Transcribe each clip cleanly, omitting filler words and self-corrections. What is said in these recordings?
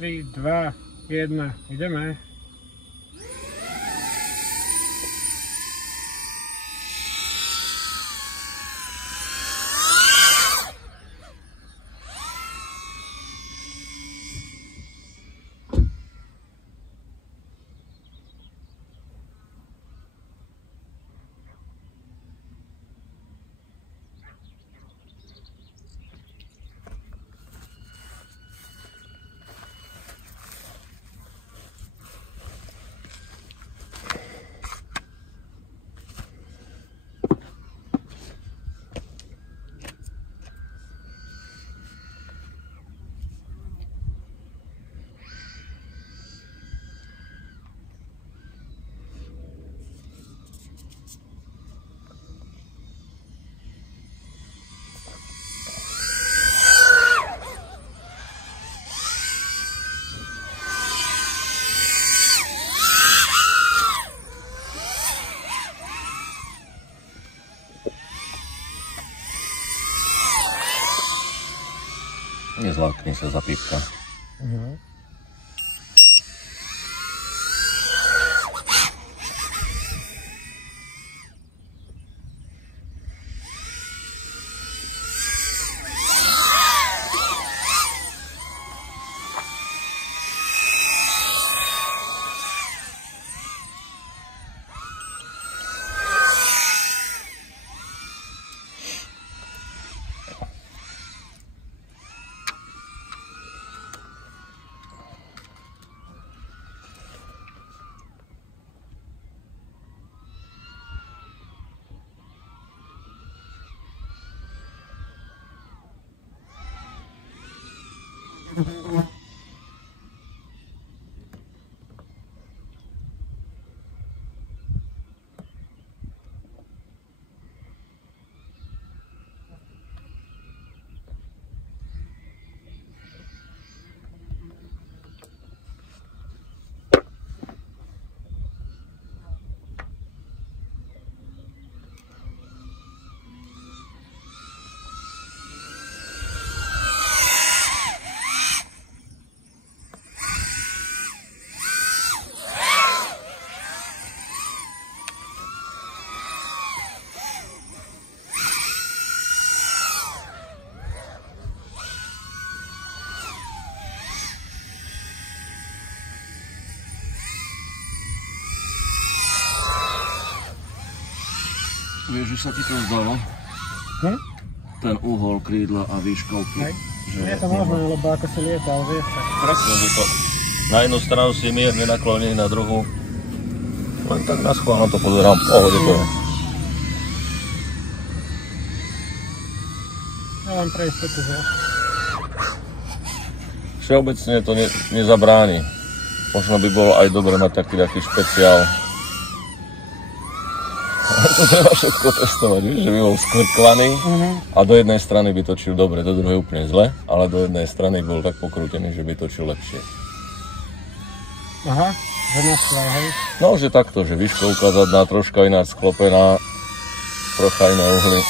3, 2, 1, ideme. Nezlákni sa, zapípka. Vieš, že sa ti to zdalo? Ten uhol krídla a výškovky. Je to možné, lebo ako si lietal, vieš sa. Presne, že to na jednu stranu si mierne naklonený, na druhú. Len tak na schvál na to pozerám, pohode to je. Ja vám pre istotu, že? Všeobecne to nezabráni. Možno by bolo aj dobre mať taký špeciál. To treba všetko testovať, víš, že by bol skvrklaný a do jednej strany by točil dobre, do druhej úplne zle, ale do jednej strany bol tak pokrútený, že by točil lepšie. Aha, že nasklej, hej? No, že takto, že výškovka zadná troška ináč sklopená, trocha iné uhly.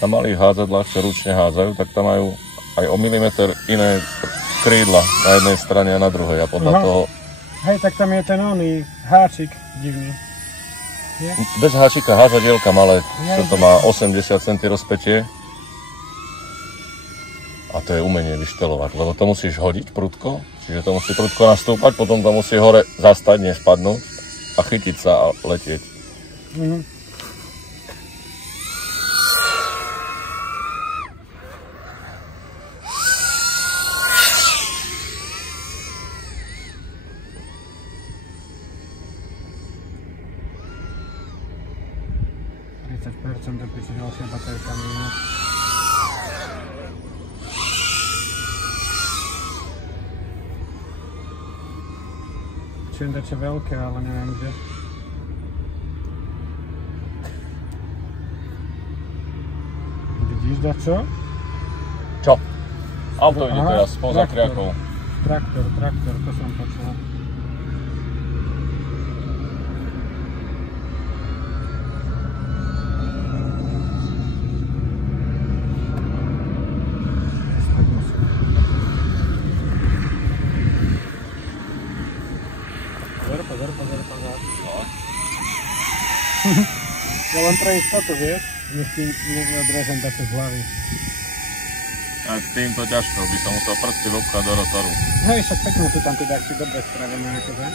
Na malých hádzadlách, čo ručne hádzajú, tak tam majú aj o milimeter iné krídla na jednej strane a na druhej a podľa toho... Hej, tak tam je ten oný háčik divný. Je? Bez háčika házadielka malé, čo to má 80 cm rozpätie. A to je umenie vyštelovať, lebo to musíš hodiť prudko, čiže to musí prudko nastúpať, potom to musí hore zastať, nespadnúť a chytiť sa a letieť. Dopiť si ďalšia baterka minus. Čím dačo veľké, ale neviem kde. Vidíš dačo? Čo? Auto ide teraz spoza kriakov. Traktor, to som počul. pozor. No. Ja len pre istotu, vieš, nech ti neodrežem také z hlavy. A týmto ťažko, by som musel prsty vopchať do rotoru. Hej, však pekne sú tam tie dačky dobre spravené, akože.